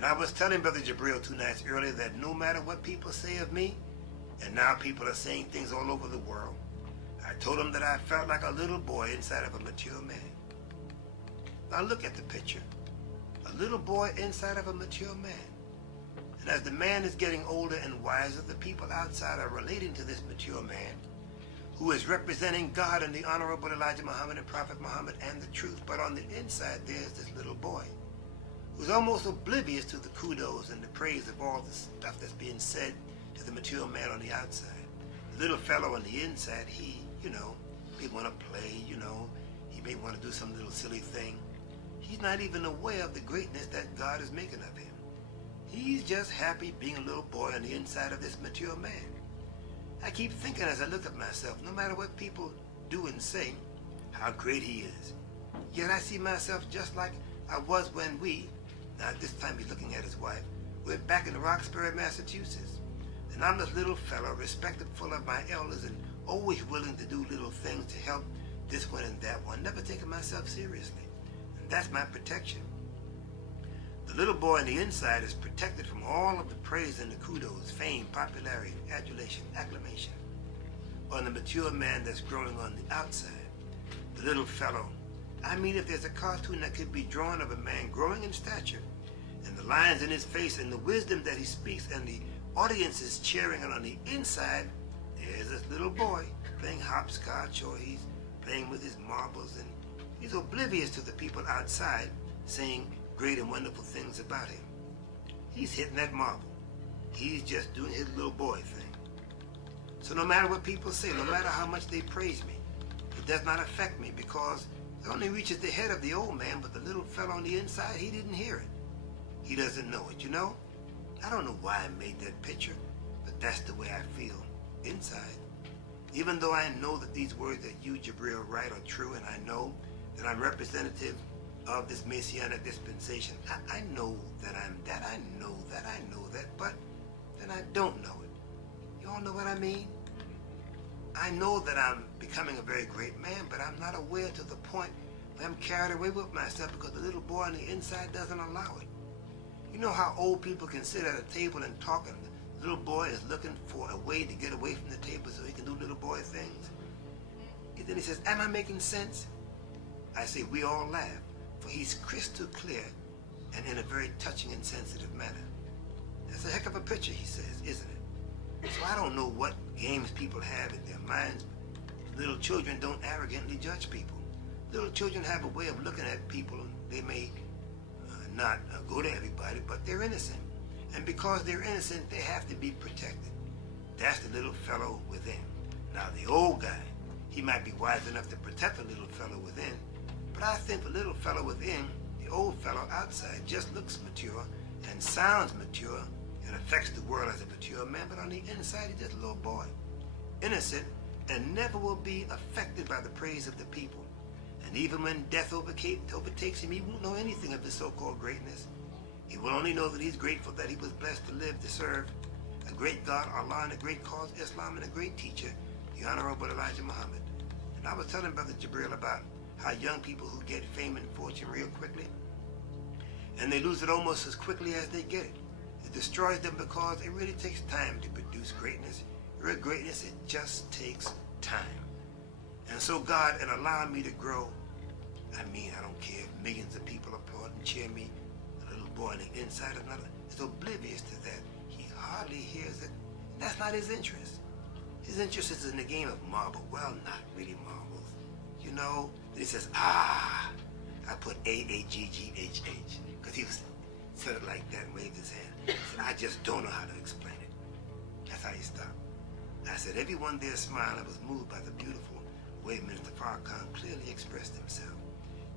And I was telling Brother Jabril 2 nights earlier that no matter what people say of me, and now people are saying things all over the world, I told him that I felt like a little boy inside of a mature man. Now look at the picture. A little boy inside of a mature man. And as the man is getting older and wiser, the people outside are relating to this mature man who is representing God and the Honorable Elijah Muhammad and Prophet Muhammad and the truth. But on the inside, there's this little boy who's almost oblivious to the kudos and the praise of all the stuff that's being said to the mature man on the outside. The little fellow on the inside, he, may want to play, he may want to do some little silly thing. He's not even aware of the greatness that God is making of him. He's just happy being a little boy on the inside of this mature man. I keep thinking as I look at myself, no matter what people do and say, how great he is. Yet I see myself just like I was when we, now this time he's looking at his wife, went back in Roxbury, Massachusetts. And I'm this little fellow, respectful of my elders and always willing to do little things to help this one and that one, never taking myself seriously. And that's my protection. The little boy on the inside is protected from all of the praise and the kudos, fame, popularity, adulation, acclamation. On the mature man that's growing on the outside, the little fellow, if there's a cartoon that could be drawn of a man growing in stature, and the lines in his face and the wisdom that he speaks and the audience is cheering, and on the inside, there's this little boy playing hopscotch, or he's playing with his marbles, and he's oblivious to the people outside saying great and wonderful things about him. He's hitting that marble. He's just doing his little boy thing. So no matter what people say, no matter how much they praise me, it does not affect me, because it only reaches the head of the old man, but the little fellow on the inside, he didn't hear it. He doesn't know it, I don't know why I made that picture, but that's the way I feel inside. Even though I know that these words that you, Jabril, write are true, and I know that I'm representative of this Messianic dispensation, I know that I'm that, I know that, but then I don't know it. You all know what I mean? I know that I'm becoming a very great man, but I'm not aware to the point that I'm carried away with myself because the little boy on the inside doesn't allow it. You know how old people can sit at a table and talk, and the little boy is looking for a way to get away from the table so he can do little boy things? And then he says, am I making sense? I say, we all laugh, for he's crystal clear and in a very touching and sensitive manner. That's a heck of a picture, he says, isn't it? So I don't know what games people have in their minds. Little children don't arrogantly judge people. Little children have a way of looking at people, and they may not go to everybody, but they're innocent. And because they're innocent, they have to be protected. That's the little fellow within. Now the old guy, he might be wise enough to protect the little fellow within, but I think the little fellow within, the old fellow outside, just looks mature and sounds mature and affects the world as a mature man, but on the inside he's just a little boy, innocent, and never will be affected by the praise of the people. And even when death overtakes him, he won't know anything of his so-called greatness. He will only know that he's grateful that he was blessed to live to serve a great God, Allah, and a great cause, Islam, and a great teacher, the Honorable Elijah Muhammad. And I was telling Brother Jabril about how young people who get fame and fortune real quickly, and they lose it almost as quickly as they get it. It destroys them because it really takes time to produce greatness. Real greatness, it just takes time. And so God, in allowing me to grow, I don't care if millions of people applaud and cheer me. A little boy on the inside of another is oblivious to that. He hardly hears it. And that's not his interest. His interest is in the game of marble. Well, not really marbles. Then he says, I put A-A-G-G-H-H. Because he said it like that and waved his hand. He said, I just don't know how to explain it. That's how he stopped. I said, everyone there smiled and was moved by the beautiful way Minister Farrakhan clearly expressed himself.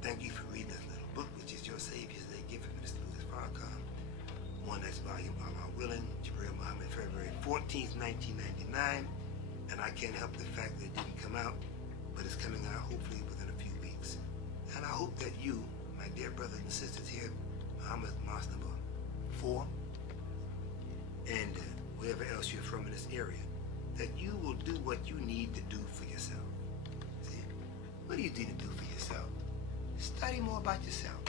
Thank you for reading this little book, which is your Savior's Day gift from Minister Louis Farrakhan. 1X volume, Allah willing, Jabril Muhammad, February 14th, 1999. And I can't help the fact that it didn't come out, but it's coming out hopefully within a few weeks. And I hope that you, my dear brothers and sisters here, Muhammad Mosque number 4, and wherever else you're from in this area, that you will do what you need to do for yourself. See, what do you need to do for yourself? Study more about yourself.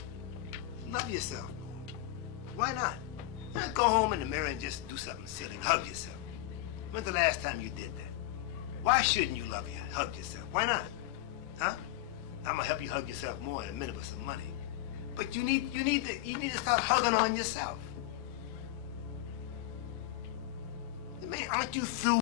Love yourself more. Why not? Go home in the mirror and just do something silly and hug yourself. When's the last time you did that? Why shouldn't you love you? Hug yourself. Why not? Huh? I'm gonna help you hug yourself more in a minute with some money. But you need to start hugging on yourself. Man, aren't you through